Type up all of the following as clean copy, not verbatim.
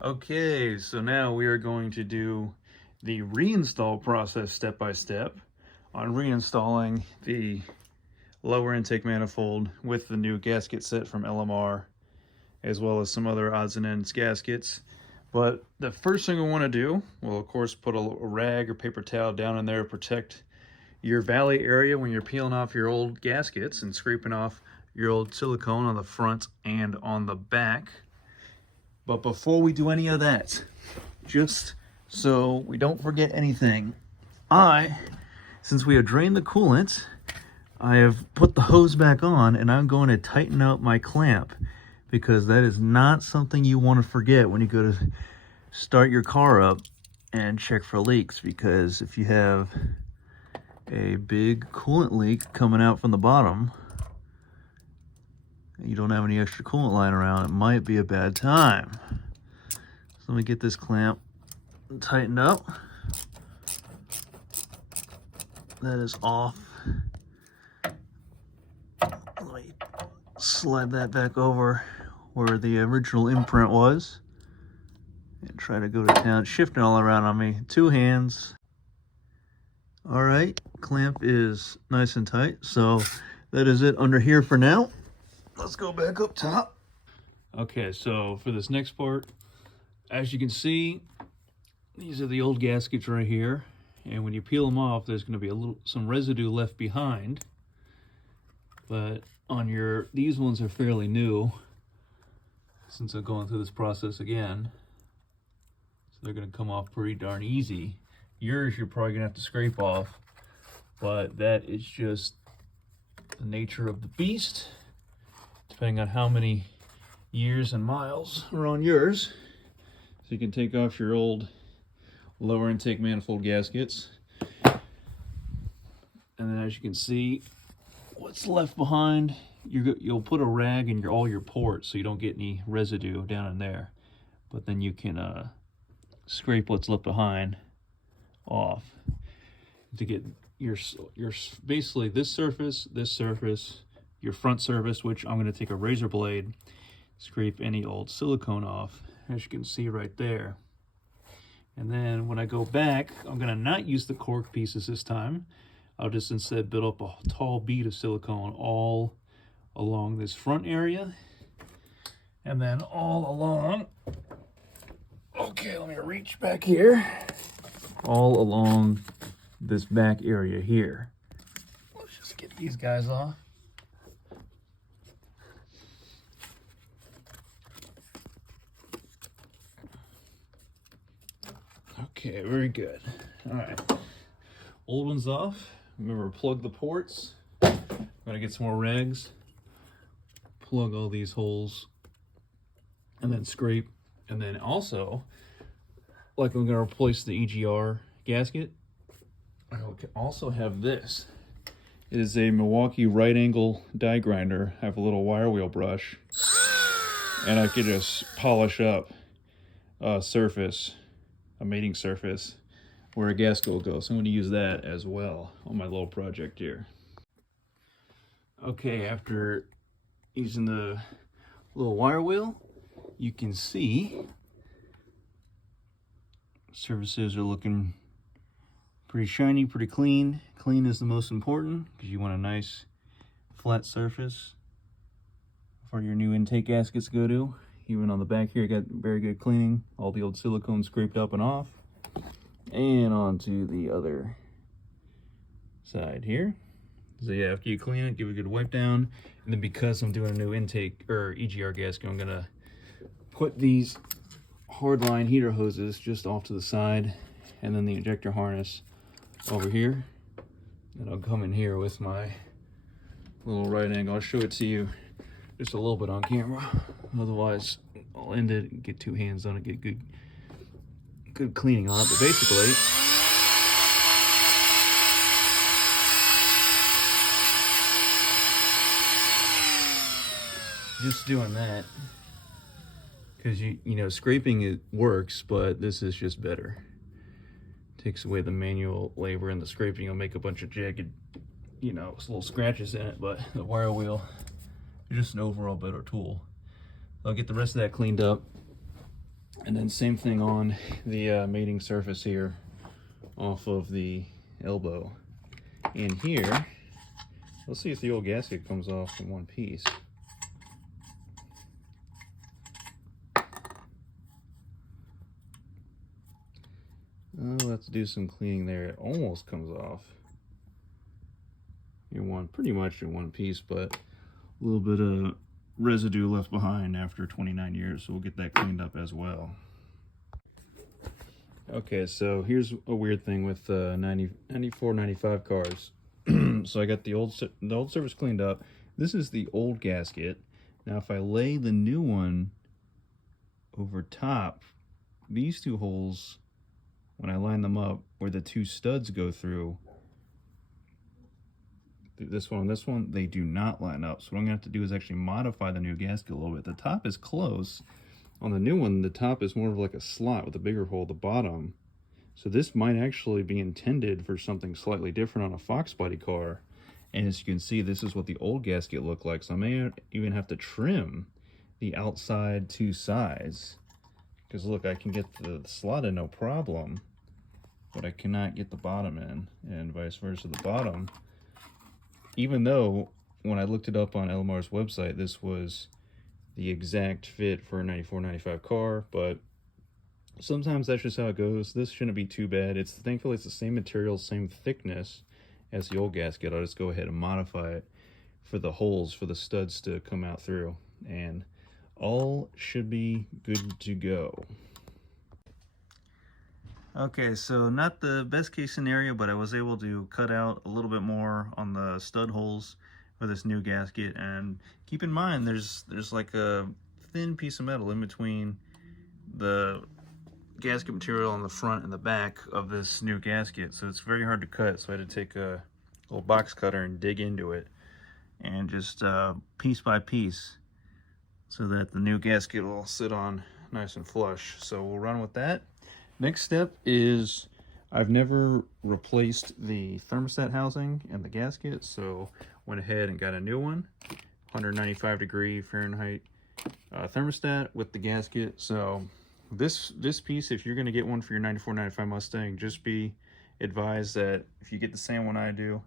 Okay, so now we are going to do the reinstall process step by step on reinstalling the lower intake manifold with the new gasket set from LMR, as well as some other odds and ends gaskets. But the first thing we want to do, we'll of course put a rag or paper towel down in there to protect your valley area when you're peeling off your old gaskets and scraping off your old silicone on the front and on the back. But before we do any of that, just so we don't forget anything, since we have drained the coolant, I have put the hose back on and I'm going to tighten out my clamp, because that is not something you want to forget when you go to start your car up and check for leaks, because if you have a big coolant leak coming out from the bottom, you don't have any extra coolant lying around, it might be a bad time. So let me get this clamp tightened up. That is off. Let me slide that back over where the original imprint was and try to go to town. Shifting all around on me. 2 hands. All right, clamp is nice and tight, so that is it under here for now. Let's go back up top. Okay, so for this next part, as you can see, these are the old gaskets right here, and when you peel them off, there's going to be some residue left behind. But on these ones are fairly new, since I'm going through this process again, so they're going to come off pretty darn easy. Yours, you're probably going to have to scrape off, but that is just the nature of the beast. Depending on how many years and miles are on yours. So you can take off your old lower intake manifold gaskets. And then as you can see, what's left behind, you'll put a rag in all your ports so you don't get any residue down in there. But then you can scrape what's left behind off to get your basically this surface, your front surface, which I'm going to take a razor blade, scrape any old silicone off, as you can see right there. And then when I go back, I'm going to not use the cork pieces this time. I'll just instead build up a tall bead of silicone all along this front area. And then all along, okay, let me reach back here, all along this back area here. Let's just get these guys off. Okay, very good. All right, old one's off. Remember, plug the ports. I'm gonna get some more rags, plug all these holes, and then scrape. And then also, like I'm gonna replace the EGR gasket, I also have this. It is a Milwaukee right angle die grinder. I have a little wire wheel brush, and I could just polish up a surface, a mating surface, where a gasket will go. So I'm going to use that as well on my little project here. Okay, after using the little wire wheel, you can see surfaces are looking pretty shiny, pretty clean. Clean is the most important, because you want a nice flat surface for your new intake gaskets to go to. Even on the back here, got very good cleaning. All the old silicone scraped up and off. And onto the other side here. So yeah, after you clean it, give it a good wipe down. And then because I'm doing a new intake or EGR gasket, I'm gonna put these hardline heater hoses just off to the side, and then the injector harness over here. And I'll come in here with my little right angle. I'll show it to you just a little bit on camera. Otherwise, I'll end it and get 2 hands on it, get good cleaning on it. But basically, just doing that, because you know, scraping it works, but this is just better. Takes away the manual labor, and the scraping will make a bunch of jagged, you know, little scratches in it. But the wire wheel is just an overall better tool. I'll get the rest of that cleaned up, And then same thing on the mating surface here off of the elbow. And here, let's see if the old gasket comes off in one piece. We'll have to do some cleaning there. It almost comes off in pretty much in one piece, but a little bit of residue left behind after 29 years, so we'll get that cleaned up as well. Okay, so here's a weird thing with 94, 95 cars. So I got the old surface cleaned up. This is the old gasket. Now if I lay the new one over top, these two holes, when I line them up where the two studs go through, this one and this one, they do not line up. So what I'm gonna have to do is actually modify the new gasket a little bit. The top is close. On the new one, the top is more of like a slot with a bigger hole at the bottom. So this might actually be intended for something slightly different on a Fox body car. And as you can see, this is what the old gasket looked like. So I may even have to trim the outside two sides. Because look, I can get the slot in no problem, but I cannot get the bottom in, and vice versa the bottom. Even though when I looked it up on LMR's website, this was the exact fit for a 94, 95 car, but sometimes that's just how it goes. This shouldn't be too bad. Thankfully it's the same material, same thickness as the old gasket. I'll just go ahead and modify it for the holes for the studs to come out through, and all should be good to go. Okay, so not the best case scenario, but I was able to cut out a little bit more on the stud holes for this new gasket. And keep in mind, there's like a thin piece of metal in between the gasket material on the front and the back of this new gasket, so it's very hard to cut. So I had to take a little box cutter and dig into it, and just piece by piece, so that the new gasket will sit on nice and flush. So we'll run with that. Next step is, I've never replaced the thermostat housing and the gasket, so went ahead and got a new one, 195 degree Fahrenheit thermostat with the gasket. So this piece, if you're going to get one for your 94, 95 Mustang, just be advised that if you get the same one I do,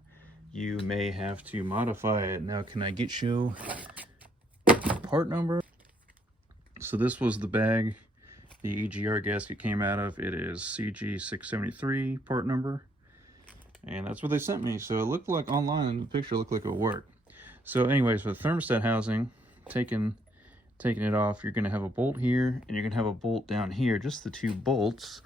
you may have to modify it. Now, can I get you part number? So this was the bag the EGR gasket came out of. It is CG673 part number, and that's what they sent me. So it looked like online, and the picture looked like it would work. So anyways, for the thermostat housing, taking it off, you're going to have a bolt here, and you're going to have a bolt down here, just the two bolts.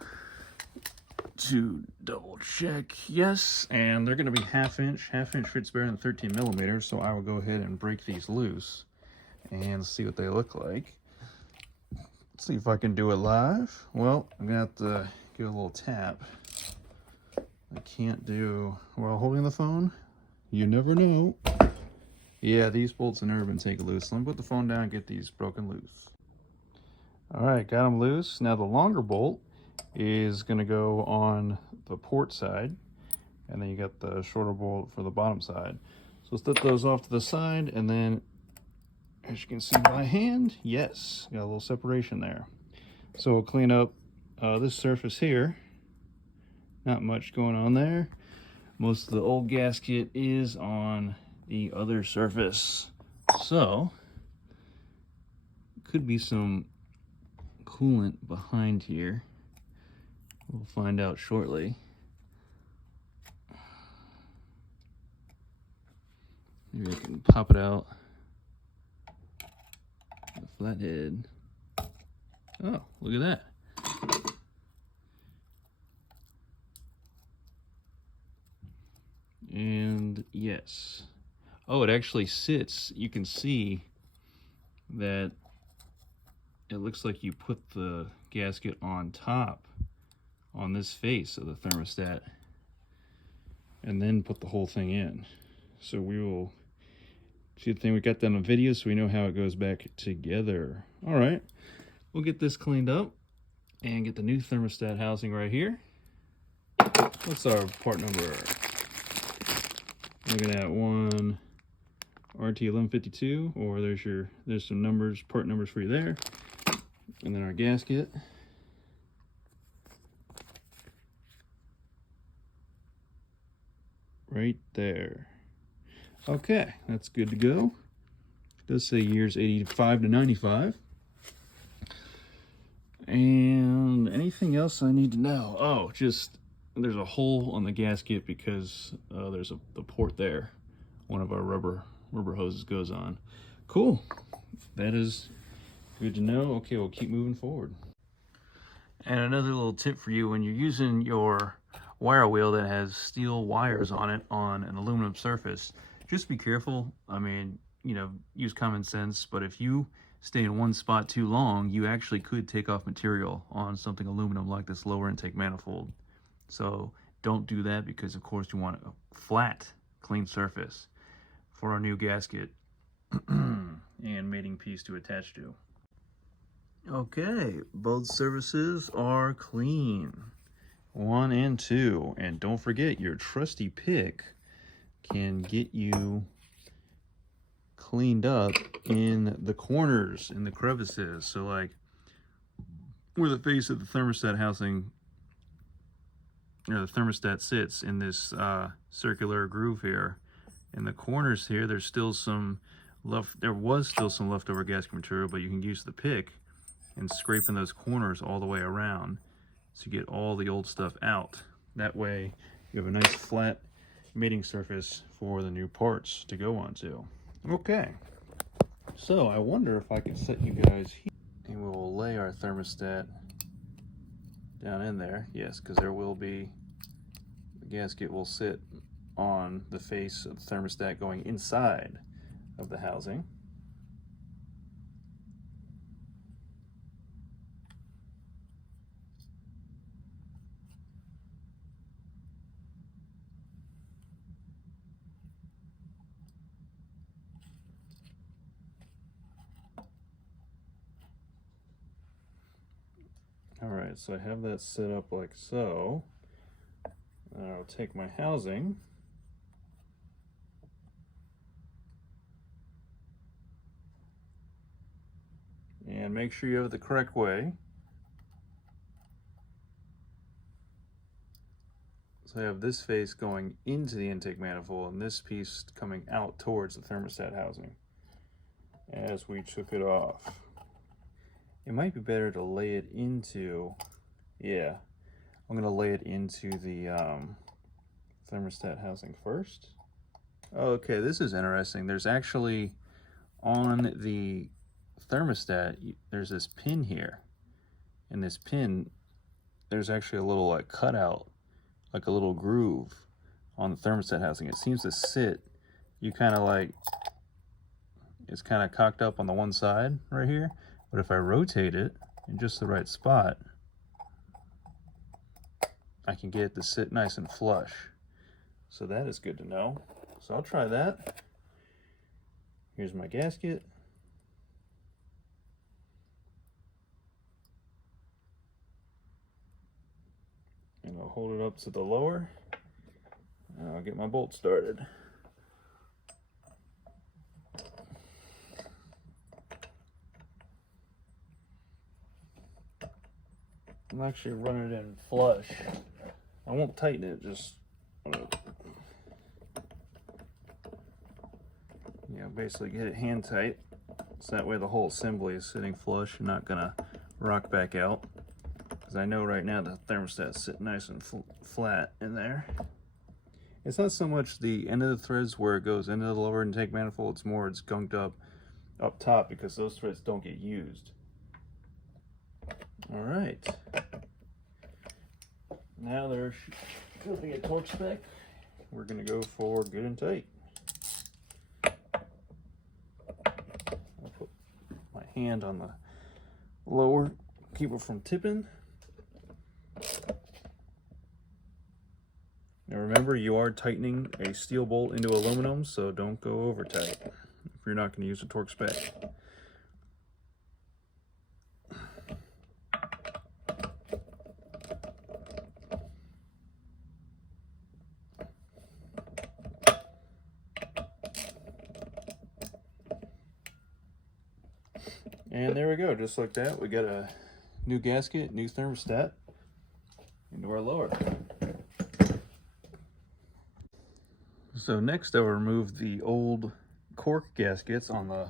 To double check, yes, and they're going to be half inch fits better than 13 millimeters, so I will go ahead and break these loose and see what they look like. Let's see if I can do it live. Well, I'm gonna have to give it a little tap. I can't do while holding the phone. You never know. Yeah, these bolts have never been taken loose. Let me put the phone down and get these broken loose. All right, got them loose. Now the longer bolt is going to go on the port side, and then you got the shorter bolt for the bottom side. So let's put those off to the side, and then as you can see by hand, yes, got a little separation there. So we'll clean up this surface here. Not much going on there. Most of the old gasket is on the other surface, so could be some coolant behind here. We'll find out shortly. Maybe I can pop it out. The flathead. Oh, look at that. And yes. Oh, it actually sits. You can see that it looks like you put the gasket on top on this face of the thermostat and then put the whole thing in. So we will see the thing. We got that on video, so we know how it goes back together. All right, we'll get this cleaned up and get the new thermostat housing right here. What's our part number? Looking at one RT1152, or there's some numbers, part numbers for you there. And then our gasket right there. Okay, that's good to go. It does say years 85 to 95. And anything else I need to know? Oh, just there's a hole on the gasket because there's the port there. One of our rubber hoses goes on. Cool. That is good to know. Okay, we'll keep moving forward. And another little tip for you, when you're using your wire wheel that has steel wires on it on an aluminum surface, just be careful. I mean, you know, use common sense, but if you stay in one spot too long, you actually could take off material on something aluminum like this lower intake manifold. So don't do that, because of course you want a flat, clean surface for our new gasket and mating piece to attach to. Okay, both surfaces are clean, 1 and 2, and don't forget your trusty pick can get you cleaned up in the corners, in the crevices. So like where the face of the thermostat housing, or the thermostat, sits in this circular groove here, in the corners here, there's still some there was still some leftover gasket material, but you can use the pick and scrape in those corners all the way around so you get all the old stuff out. That way you have a nice flat mating surface for the new parts to go onto. Okay, so I wonder if I can set you guys here, and we'll lay our thermostat down in there. Yes, because there will be, the gasket will sit on the face of the thermostat going inside of the housing. All right, so I have that set up like so. I'll take my housing and make sure you have it the correct way. So I have this face going into the intake manifold and this piece coming out towards the thermostat housing as we took it off. It might be better to lay it into, yeah, I'm gonna lay it into the thermostat housing first. Okay, this is interesting. There's actually, on the thermostat, there's this pin here. And this pin, there's actually a little like cutout, like a little groove on the thermostat housing. It seems to sit, you kind of like, it's kind of cocked up on the one side right here. But if I rotate it in just the right spot, I can get it to sit nice and flush. So that is good to know. So I'll try that. Here's my gasket. And I'll hold it up to the lower. And I'll get my bolt started. I'm actually running it in flush. I won't tighten it, just basically get it hand tight, so that way the whole assembly is sitting flush and not gonna rock back out. Because I know right now the thermostat's sitting nice and flat in there. It's not so much the end of the threads where it goes into the lower intake manifold, it's more it's gunked up top because those threads don't get used. All right. Now there's going to be a torque spec. We're going to go for good and tight. I'll put my hand on the lower, keep it from tipping. Now remember, you are tightening a steel bolt into aluminum, so don't go over tight if you're not going to use a torque spec. And there we go, just like that, we got a new gasket, new thermostat into our lower. So next I will remove the old cork gaskets on the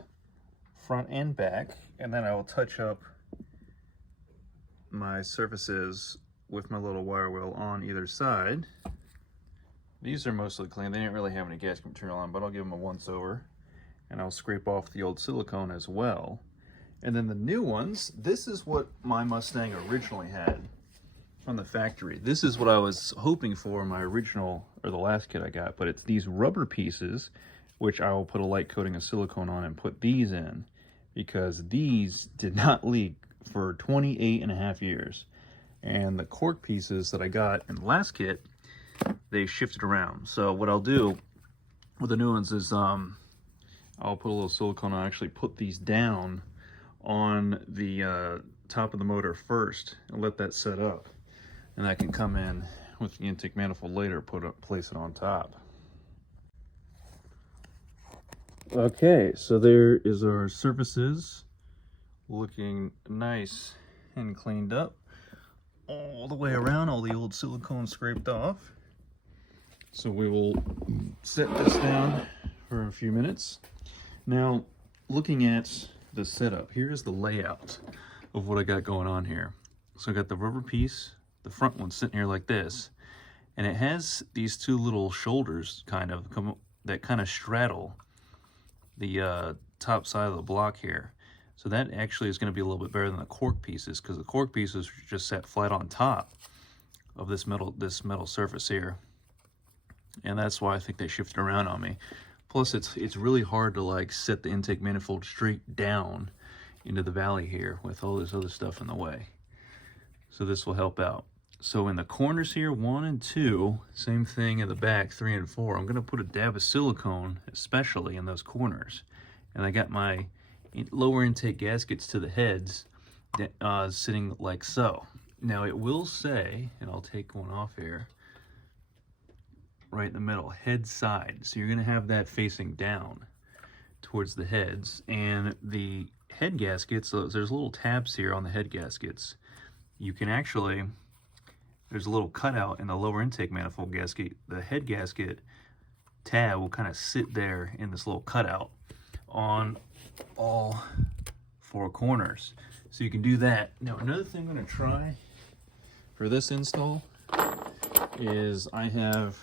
front and back, and then I will touch up my surfaces with my little wire wheel on either side. These are mostly clean. They didn't really have any gasket material on, but I'll give them a once over, and I'll scrape off the old silicone as well. And then the new ones, this is what my Mustang originally had from the factory. This is what I was hoping for in my original, or the last kit I got, but it's these rubber pieces, which I will put a light coating of silicone on and put these in, because these did not leak for 28.5 years. And the cork pieces that I got in the last kit, they shifted around. So what I'll do with the new ones is I'll put a little silicone on, actually put these down on the top of the motor first and let that set up. And I can come in with the intake manifold later, place it on top. Okay, so there is our surfaces, looking nice and cleaned up all the way around, all the old silicone scraped off. So we will set this down for a few minutes. Now, looking at the setup, here's the layout of what I got going on here. So I got the rubber piece, the front one sitting here like this, and it has these two little shoulders that kind of straddle the top side of the block here. So that actually is going to be a little bit better than the cork pieces, because the cork pieces are just set flat on top of this metal surface here, and that's why I think they shifted around on me. Plus, it's really hard to like set the intake manifold straight down into the valley here with all this other stuff in the way. So this will help out. So in the corners here, 1 and 2, same thing in the back, 3 and 4. I'm going to put a dab of silicone, especially in those corners. And I got my lower intake gaskets to the heads sitting like so. Now it will say, and I'll take one off here, right in the middle, head side. So you're going to have that facing down towards the heads. And the head gaskets, so there's little tabs here on the head gaskets. You can actually, there's a little cutout in the lower intake manifold gasket. The head gasket tab will kind of sit there in this little cutout on all 4 corners. So you can do that. Now another thing I'm going to try for this install is I have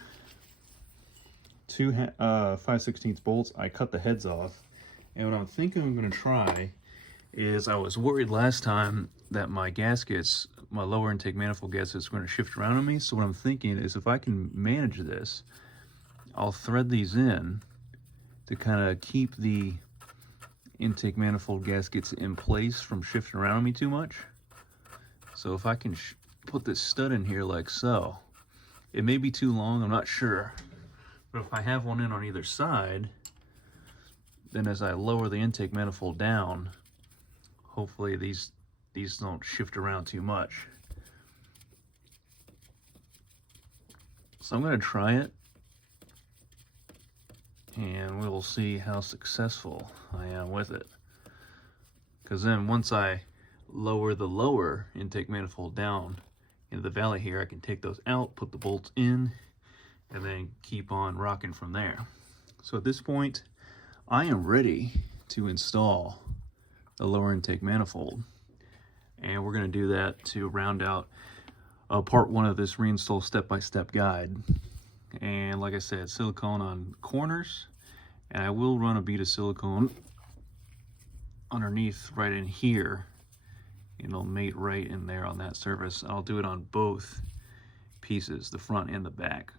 2 5/16 bolts. I cut the heads off, and what I'm thinking I'm going to try is, I was worried last time that my gaskets, my lower intake manifold gaskets, were going to shift around on me. So what I'm thinking is, if I can manage this, I'll thread these in to kind of keep the intake manifold gaskets in place from shifting around on me too much. So if I can put this stud in here like so, it may be too long, I'm not sure, but if I have one in on either side, then as I lower the intake manifold down, hopefully these don't shift around too much. So I'm going to try it, and we'll see how successful I am with it. Because then once I lower the lower intake manifold down into the valley here, I can take those out, put the bolts in, and then keep on rocking from there. So at this point, I am ready to install the lower intake manifold. And we're going to do that to round out part 1 of this reinstall step-by-step guide. And like I said, silicone on corners, and I will run a bead of silicone underneath right in here. It'll mate right in there on that surface. I'll do it on both pieces, the front and the back.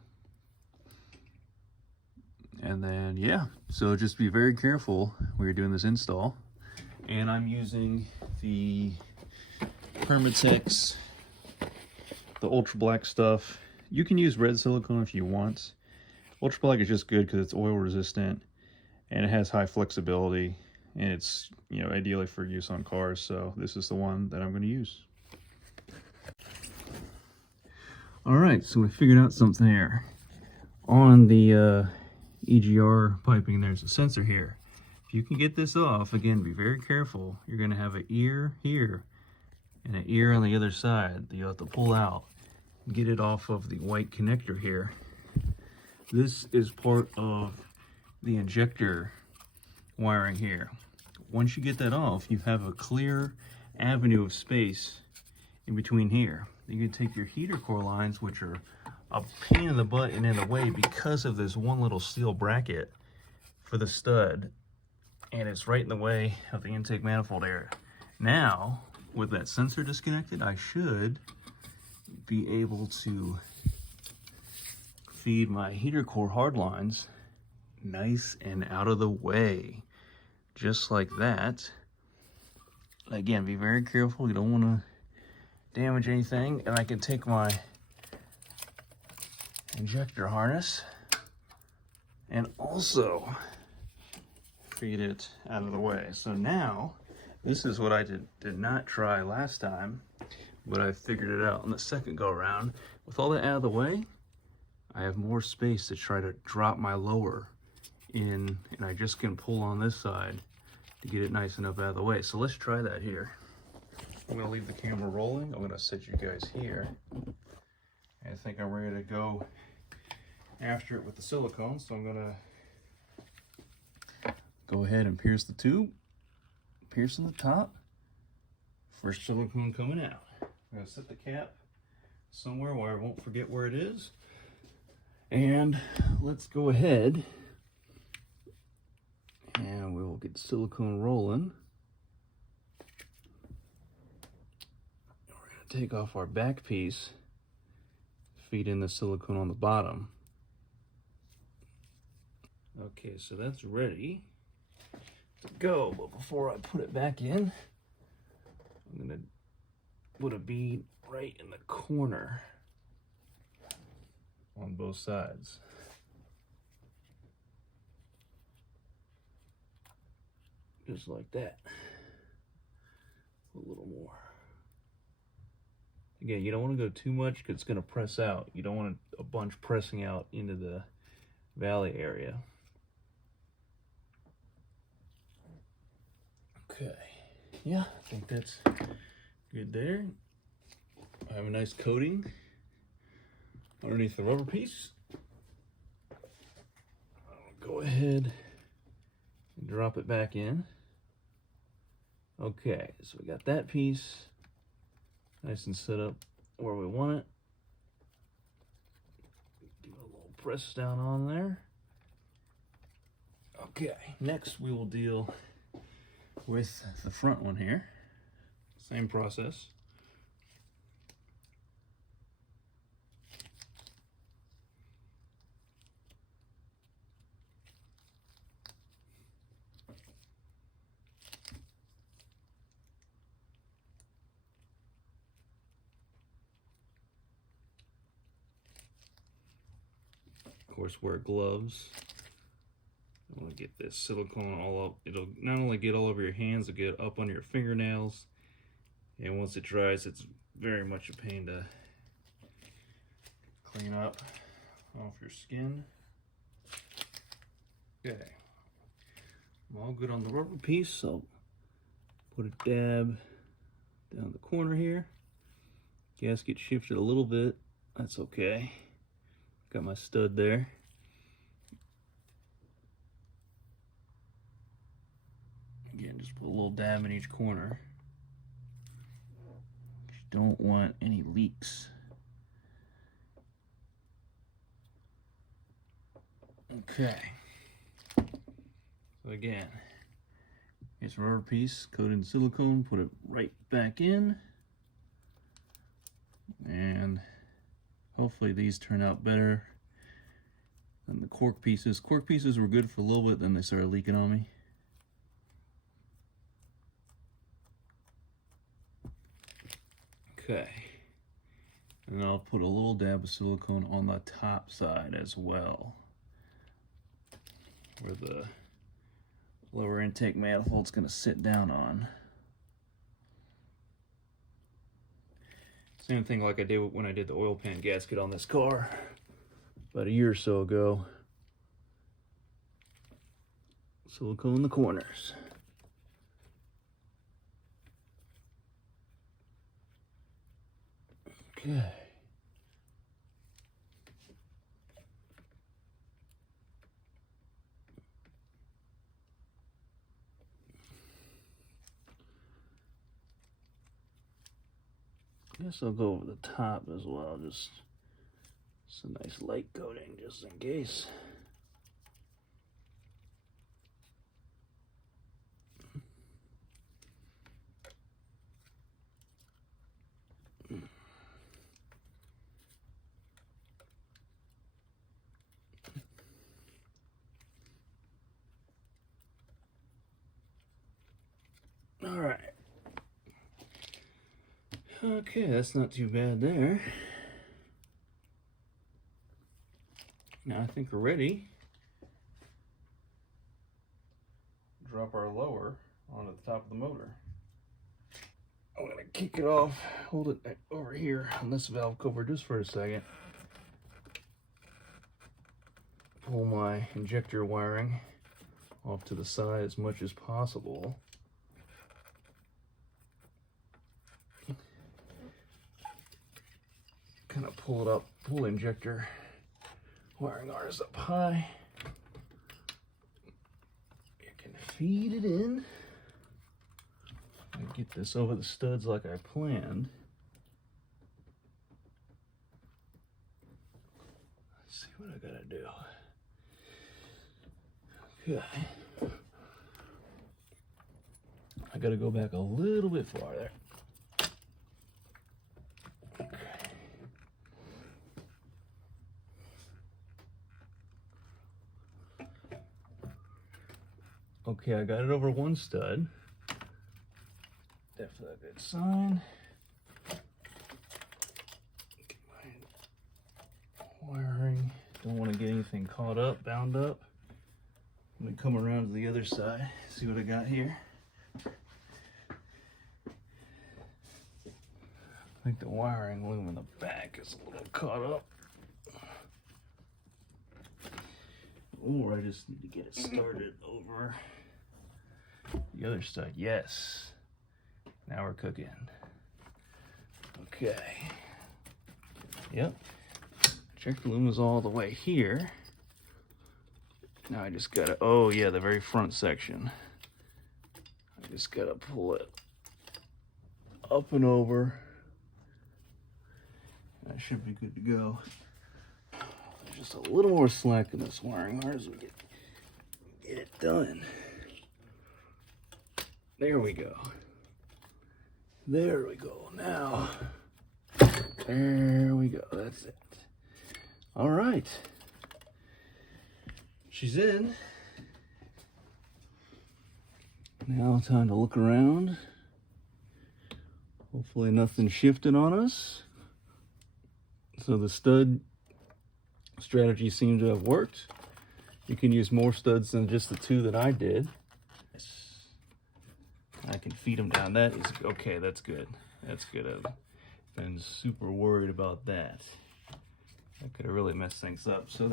And then, yeah, so just be very careful when you're doing this install. And I'm using the Permatex, the Ultra Black stuff. You can use red silicone if you want. Ultra Black is just good because it's oil resistant and it has high flexibility, and it's, you know, ideally for use on cars. So this is the one that I'm going to use. All right, so we figured out something here. On the EGR piping, there's a sensor here. If you can get this off, again, be very careful. You're going to have an ear here and an ear on the other side that you'll have to pull out and get it off of the white connector here. This is part of the injector wiring here. Once you get that off, you have a clear avenue of space in between here. You can take your heater core lines, which are a pain in the butt and in the way because of this one little steel bracket for the stud, and it's right in the way of the intake manifold area. Now, with that sensor disconnected, I should be able to feed my heater core hard lines nice and out of the way, just like that. Again, be very careful, you don't want to damage anything. And I can take my injector harness and also feed it out of the way. So now, this is what I did not try last time, but I figured it out on the second go around. With all that out of the way, I have more space to try to drop my lower in, and I just can pull on this side to get it nice enough out of the way. So let's try that here. I'm gonna leave the camera rolling. I'm gonna set you guys here. I think I'm ready to go after it with the silicone. So I'm gonna go ahead and pierce the tube, piercing the top. First silicone coming out. I'm gonna set the cap somewhere where I won't forget where it is. And let's go ahead and we will get the silicone rolling. We're going to take off our back piece, feed in the silicone on the bottom. Okay, so that's ready to go, but before I put it back in, I'm going to put a bead right in the corner on both sides. Just like that. A little more. Again, you don't want to go too much because it's going to press out. You don't want a bunch pressing out into the valley area. Okay. Yeah, I think that's good there. I have a nice coating underneath the rubber piece. I'll go ahead and drop it back in. Okay, so we got that piece nice and set up where we want it. Do a little press down on there. Okay, next we will deal with the front one here. Same process. Of course, wear gloves. I want to get this silicone all up. It'll not only get all over your hands, it'll get up under your fingernails. And once it dries, it's very much a pain to clean up off your skin. Okay. I'm all good on the rubber piece, so put a dab down the corner here. Gasket shifted a little bit. That's okay. Got my stud there. Again, just put a little dab in each corner. You don't want any leaks. Okay. So again, it's a rubber piece coated in silicone. Put it right back in. And hopefully these turn out better than the cork pieces. Cork pieces were good for a little bit, then they started leaking on me. Okay. And I'll put a little dab of silicone on the top side as well, where the lower intake manifold's going to sit down on. Same thing like I did when I did the oil pan gasket on this car about a year or so ago. Silicone in the corners. Okay. guess I'll go over the top as well, just a nice light coating just in case. All right. Okay, that's not too bad there. Now I think we're ready. Drop our lower onto the top of the motor. I'm gonna kick it off, hold it over here on this valve cover just for a second. Pull my injector wiring off to the side as much as possible. Kind of pull it up, pull the injector wiring harness up high. You can feed it in. Get this over the studs like I planned. Let's see what I gotta do. Okay. I gotta go back a little bit farther. Okay, I got it over one stud. Definitely a good sign. Get my wiring. Don't want to get anything caught up, bound up. Let me come around to the other side, see what I got here. I think the wiring loom in the back is a little caught up. Or I just need to get it started over the other side. Yes. Now we're cooking. Okay. Yep. Check the loom is all the way here. Now I just gotta, oh yeah, the very front section. I just gotta pull it up and over. That should be good to go. There's just a little more slack in this wiring harness. We get it done. There we go. There we go. Now, there we go. That's it. All right. She's in. Now time to look around. Hopefully nothing shifted on us. So the stud strategy seemed to have worked. You can use more studs than just the two that I did. I can feed them down. That is okay. That's good. That's good. I've been super worried about that. That could have really messed things up. So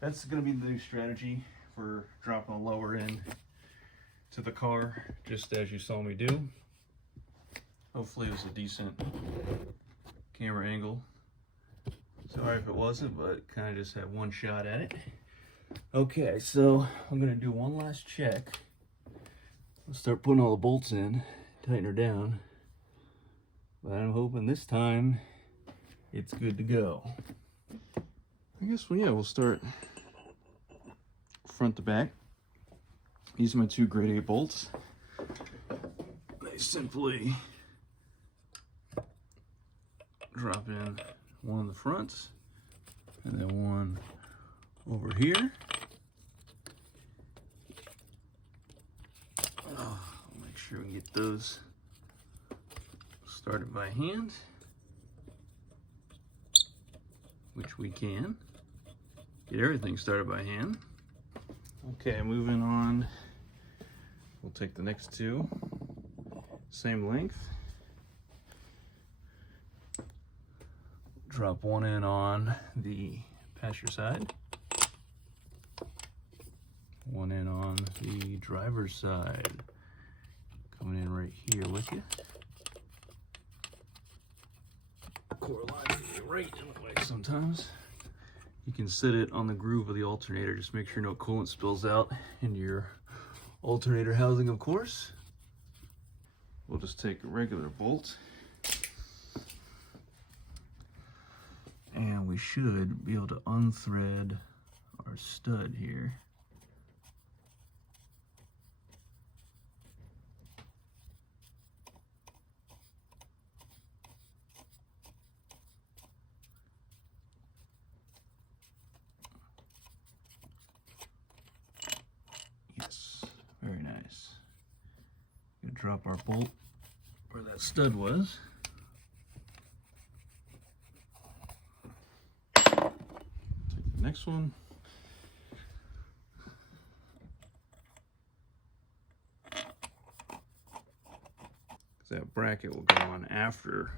that's going to be the new strategy for dropping the lower end to the car, just as you saw me do. Hopefully it was a decent camera angle. Sorry if it wasn't, but kind of just had one shot at it. Okay, so I'm going to do one last check. I'll start putting all the bolts in, tighten her down. But I'm hoping this time it's good to go. I guess, well, yeah, we'll start front to back. These are my two grade 8 bolts. They simply drop in one in the front and then one over here. I'll make sure we get those started by hand, which we can. Get everything started by hand. Okay, moving on. We'll take the next two, same length. Drop one in on the passenger side. One in on the driver's side. Coming in right here with you. Core line can be right in the way sometimes. You can sit it on the groove of the alternator. Just make sure no coolant spills out into your alternator housing, of course. We'll just take a regular bolt. we should be able to unthread our stud here. Yes, very nice. Gonna drop our bolt where that stud was. Take the next one. That bracket will go on after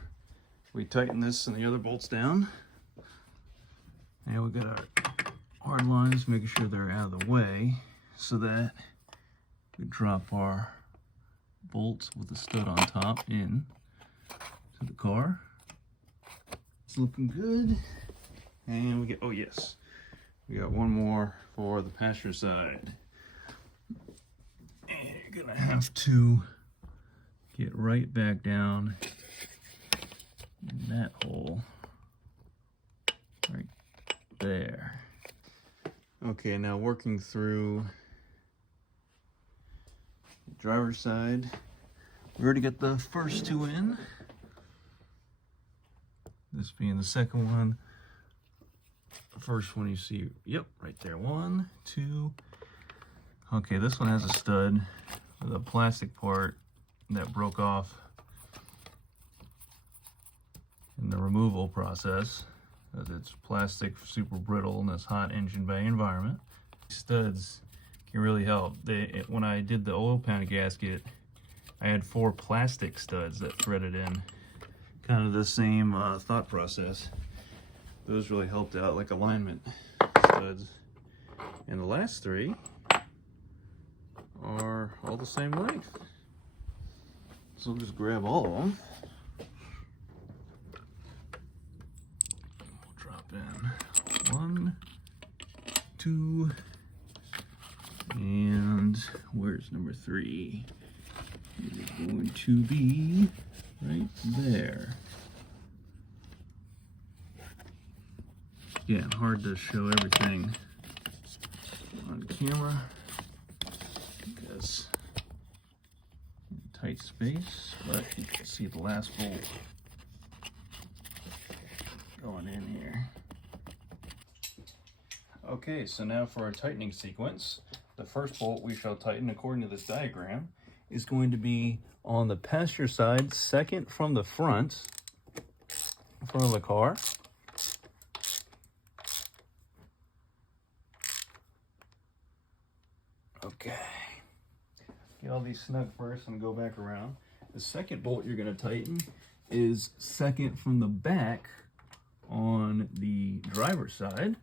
we tighten this and the other bolts down. And we got our hard lines, making sure they're out of the way so that we drop our bolts with the stud on top in to the car. It's looking good. And we get, oh yes, we got one more for the passenger side. And you're gonna have to get right back down in that hole right there. Okay, now working through the driver's side. We already got the first two in. This being the second one. The first one you see, yep, right there. 1, 2. Okay, this one has a stud with a plastic part that broke off in the removal process, as it's plastic, super brittle in this hot engine bay environment. Studs can really help. When I did the oil pan gasket, I had 4 plastic studs that threaded in. Kind of the same thought process. Those really helped out, like alignment studs. And the last 3 are all the same length. So we'll just grab all of them. We'll drop in 1, 2, and where's number 3? It's going to be right there. Again, hard to show everything on camera because tight space, but you can see the last bolt going in here. Okay, so now for our tightening sequence. The first bolt we shall tighten according to this diagram is going to be on the passenger side, second from the front of the car. Okay. Get all these snug first and go back around. The second bolt you're going to tighten is second from the back on the driver's side.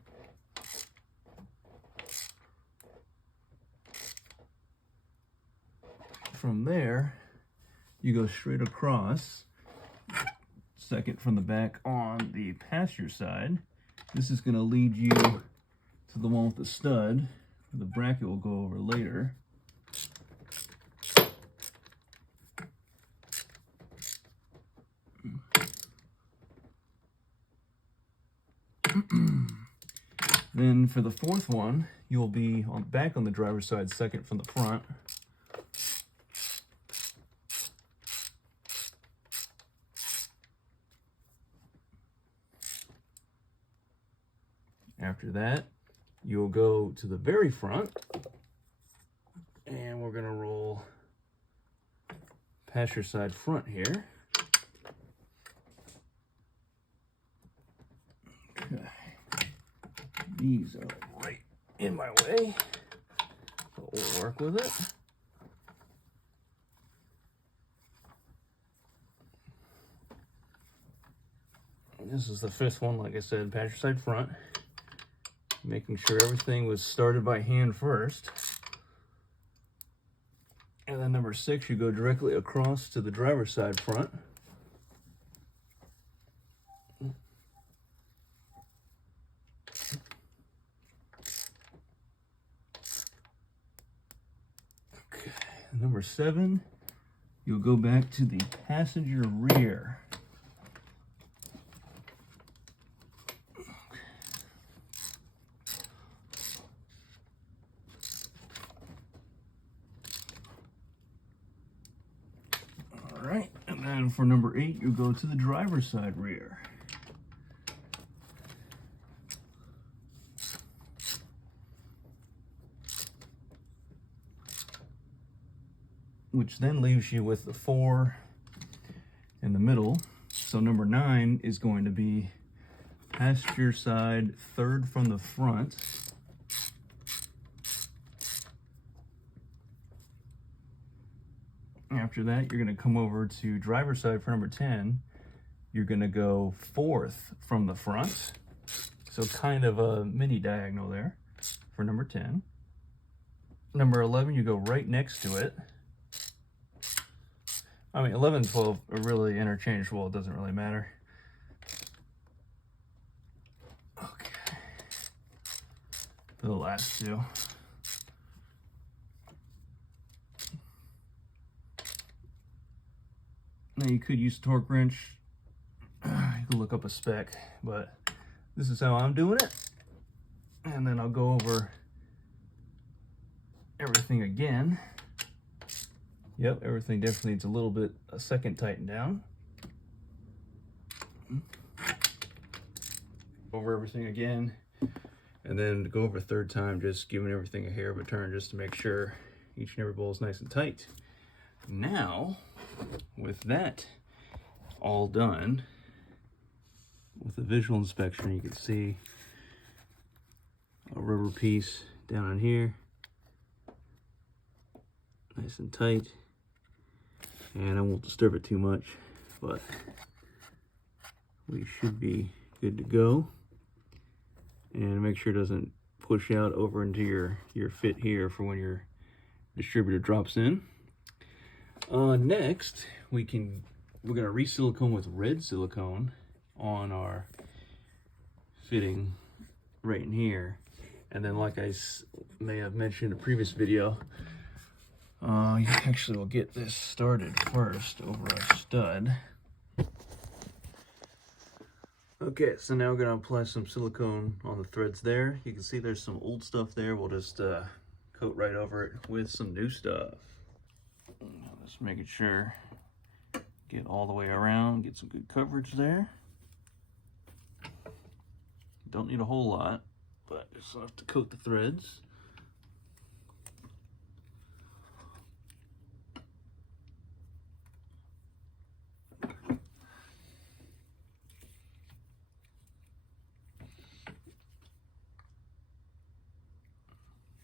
From there, you go straight across, second from the back on the passenger side. This is going to lead you to the one with the stud. The bracket will go over later. Then for the fourth one, you'll be back on the driver's side, second from the front. After that, you'll go to the very front, and we're going to roll passenger side front here. Okay. These are right in my way, but we'll work with it. This is the fifth one, like I said, passenger side front. Making sure everything was started by hand first. And then number 6, you go directly across to the driver's side front. Okay, number 7, you'll go back to the passenger rear. And for number 8, you go to the driver's side rear. Which then leaves you with the 4 in the middle. So number 9 is going to be passenger side, 3rd from the front. After that, you're going to come over to driver's side for number 10. You're going to go 4th from the front. So kind of a mini diagonal there for number 10. Number 11, you go right next to it. I mean, 11 and 12 are really interchangeable. It doesn't really matter. Okay. The last two. Now you could use a torque wrench. You could look up a spec, but this is how I'm doing it. And then I'll go over everything again. Yep, everything definitely needs a second tighten down. Over everything again, and then to go over a 3rd time, just giving everything a hair of a turn just to make sure each and every bowl is nice and tight. Now, with that all done, with the visual inspection, you can see a rubber piece down in here, nice and tight. And I won't disturb it too much, but we should be good to go. And make sure it doesn't push out over into your fit here for when your distributor drops in. Next, we're gonna re-silicone with red silicone on our fitting right in here. And then, like I may have mentioned in a previous video, you actually will get this started first over our stud. Okay, so now we're going to apply some silicone on the threads there. You can see there's some old stuff there. We'll just coat right over it with some new stuff. Just making sure, get all the way around, get some good coverage there. Don't need a whole lot, but just enough to coat the threads.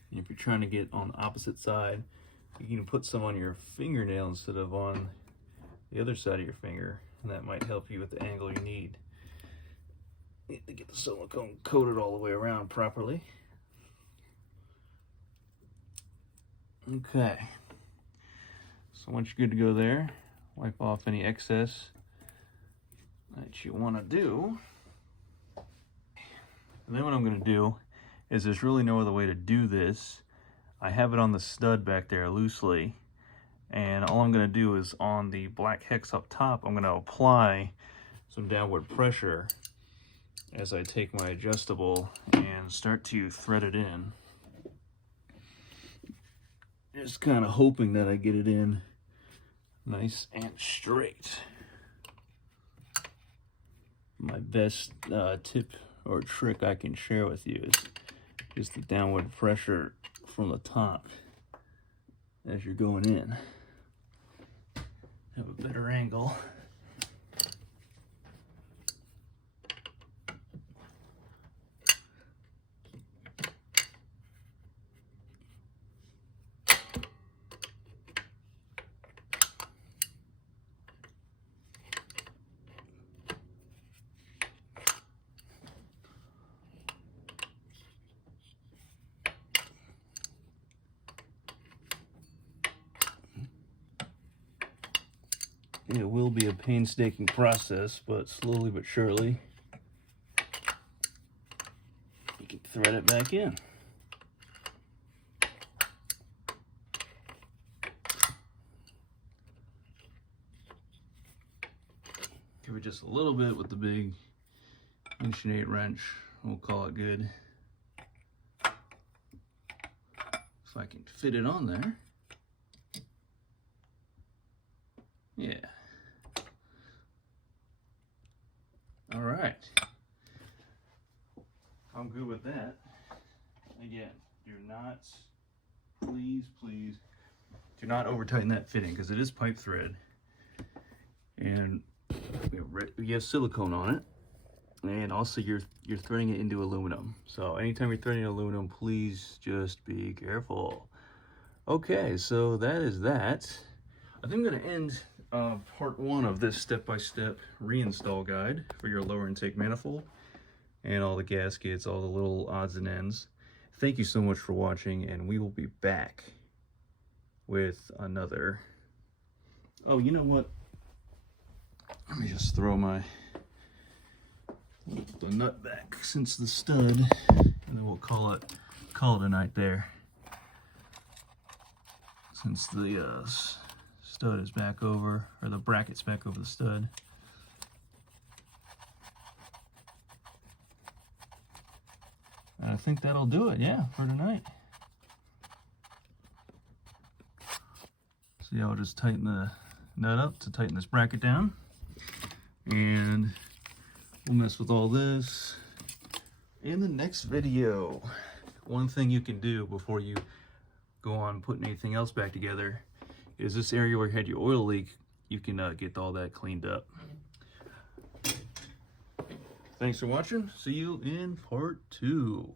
If you're trying to get on the opposite side, you can put some on your fingernail instead of on the other side of your finger, and that might help you with the angle you need. You need to get the silicone coated all the way around properly. Okay, so once you're good to go there, wipe off any excess that you want to do. And then what I'm going to do is, there's really no other way to do this. I have it on the stud back there loosely, and all I'm going to do is on the black hex up top, I'm going to apply some downward pressure as I take my adjustable and start to thread it in. Just kind of hoping that I get it in nice and straight. My best tip or trick I can share with you is just the downward pressure from the top as you're going in. Have a better angle. It will be a painstaking process, but slowly but surely, you can thread it back in. Give it just a little bit with the big 1/8" wrench. We'll call it good. If I can fit it on there. Yeah. All right. I'm good with that. Again, do not, please, do not over tighten that fitting because it is pipe thread. And you have silicone on it. And also you're threading it into aluminum. So anytime you're threading aluminum, please just be careful. Okay, so that is that. I think I'm gonna end part 1 of this step-by-step reinstall guide for your lower intake manifold and all the gaskets, all the little odds and ends. Thank you so much for watching, and we will be back with another. Oh, you know what? Let me just throw the nut back since the stud, and then we'll call it a night there. Since the stud is back over, or the bracket's back over the stud. And I think that'll do it, yeah, for tonight. So yeah, I'll just tighten the nut up to tighten this bracket down. And we'll mess with all this in the next video. One thing you can do before you go on putting anything else back together is this area where you had your oil leak, you can get all that cleaned up. Thanks for watching. See you in part 2.